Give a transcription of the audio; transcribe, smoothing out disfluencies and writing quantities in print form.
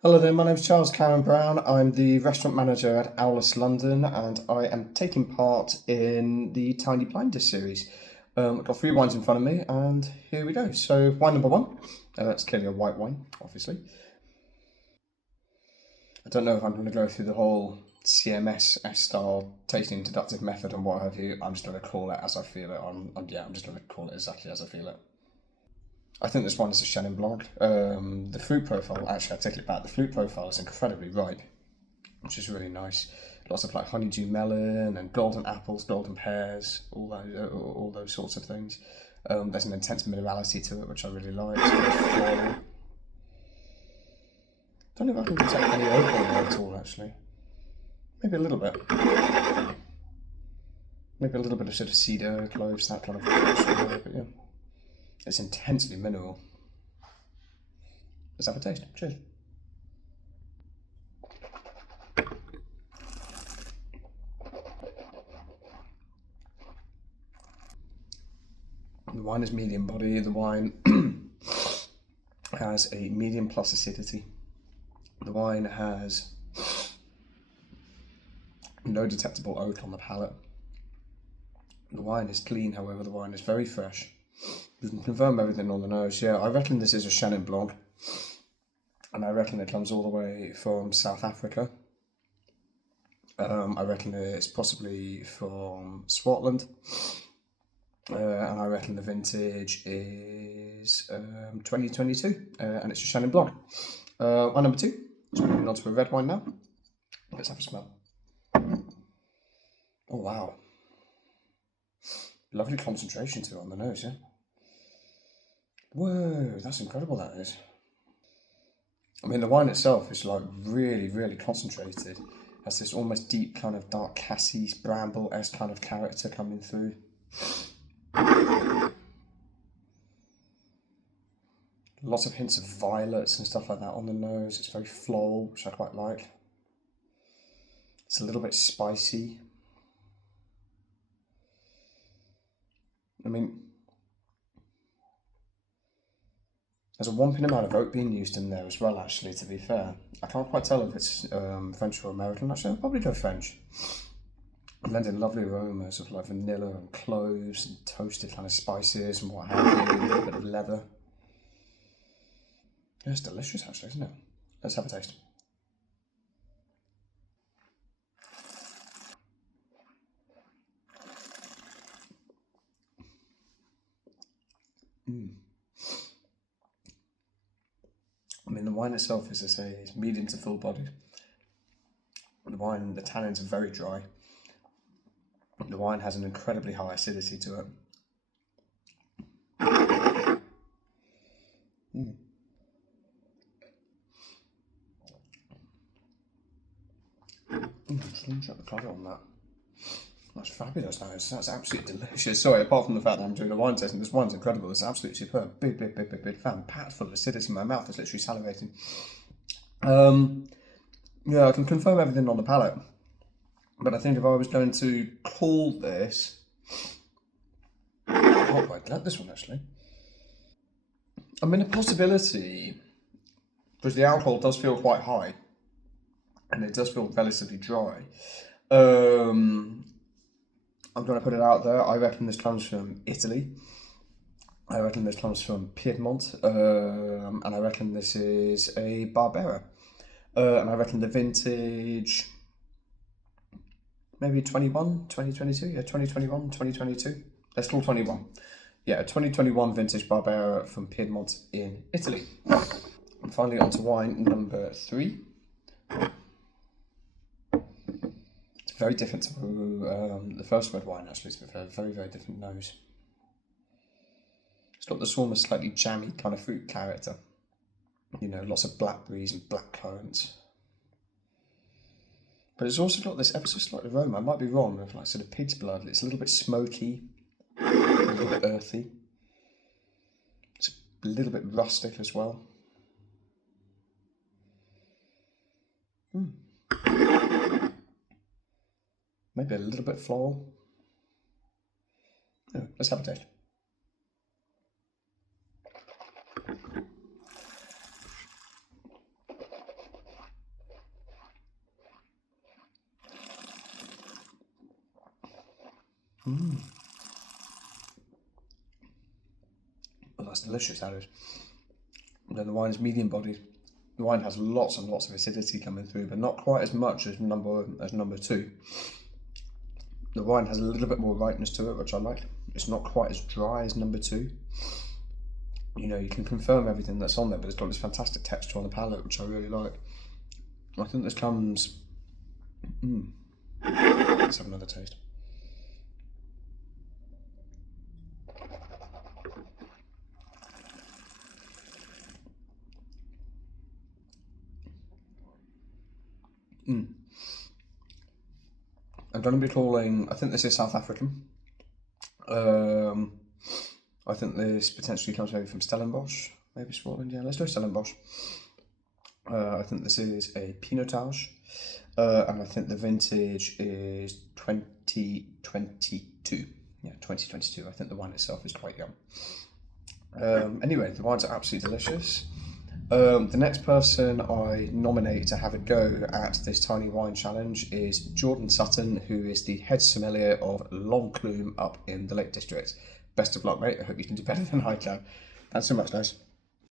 Hello there, my name is Charles Carron Brown. I'm the restaurant manager at Owless London and I am taking part in the Tiny Blinders series. I've got 3 wines in front of me and here we go. So wine number 1, that's clearly a white wine, obviously. I don't know if I'm going to go through the whole CMS style tasting deductive method and what have you. I'm just going to call it as I feel it. I'm just going to call it exactly as I feel it. I think this one is a Chenin Blanc. The fruit profile, actually I take it back, the fruit profile is incredibly ripe, which is really nice. Lots of like honeydew melon and golden apples, golden pears, all those sorts of things. There's an intense minerality to it, which I really like. It's very floral. Don't know if I can detect any oak on there at all, actually. Maybe a little bit. Maybe a little bit of sort of cedar, cloves, that kind of thing. But yeah. It's intensely mineral. Let's have a taste. Cheers. The wine is medium body. The wine has a medium plus acidity. The wine has no detectable oak on the palate. The wine is clean, however, the wine is very fresh. You can confirm everything on the nose. Yeah, I reckon this is a Chenin Blanc. And I reckon it comes all the way from South Africa. I reckon it's possibly from Scotland. And I reckon the vintage is 2022. And it's a Chenin Blanc. Wine number 2. So moving on to a red wine now. Let's have a smell. Oh, wow. Lovely concentration to it on the nose, yeah? Whoa, that's incredible, that is. I mean, the wine itself is like really, really concentrated. Has this almost deep kind of dark cassis, bramble-esque kind of character coming through. Lots of hints of violets and stuff like that on the nose. It's very floral, which I quite like. It's a little bit spicy. I mean, there's a whopping amount of oak being used in there as well, actually, to be fair. I can't quite tell if it's French or American. Actually, I'll probably go French. Blending lovely aromas of like vanilla and cloves and toasted kind of spices and what have you, a little bit of leather. Yeah, it's delicious, actually, isn't it? Let's have a taste. I mean, the wine itself, as I say, is medium to full bodied. The wine, the tannins are very dry. The wine has an incredibly high acidity to it. Check the colour on that. That's fabulous, that is. That's absolutely delicious. Sorry, apart from the fact that I'm doing a wine tasting, this wine's incredible. It's absolutely superb. Big fan. Packed full of acidity. My mouth is literally salivating. Yeah, I can confirm everything on the palate. But I think if I was going to call this... I can't quite get this one, actually. I mean, a possibility, because the alcohol does feel quite high, and it does feel relatively dry. I'm going to put it out there. I reckon this comes from Italy. I reckon this comes from Piedmont. And I reckon this is a Barbera. And I reckon the vintage, maybe 2022? Yeah, 2021, 2022. Let's call 21. Yeah, 2021 vintage Barbera from Piedmont in Italy. And finally on to wine number 3. Very different to the first red wine, actually. It's a very, very different nose. It's got this almost slightly jammy kind of fruit character. You know, lots of blackberries and blackcurrants. But it's also got this ever so slight aroma. I might be wrong, of like sort of pig's blood. It's a little bit smoky, a little bit earthy. It's a little bit rustic as well. Maybe a little bit floral. Yeah, let's have a taste. Well, that's delicious, that is. And then the wine is medium bodied. The wine has lots and lots of acidity coming through, but not quite as much as number 2. The wine has a little bit more lightness to it, which I like. It's not quite as dry as number 2. You know, you can confirm everything that's on there, but it's got this fantastic texture on the palate, which I really like. I think this comes... Let's have another taste. I'm going to be calling... I think this is South African. I think this potentially comes maybe from Stellenbosch. Maybe Scotland, yeah. Let's do Stellenbosch. I think this is a Pinotage. And I think the vintage is 2022. Yeah, 2022. I think the wine itself is quite young. Anyway, the wines are absolutely delicious. The next person I nominate to have a go at this tiny wine challenge is Jordan Sutton, who is the head sommelier of Longclume up in the Lake District. Best of luck, mate. I hope you can do better than I can. Thanks so much, guys.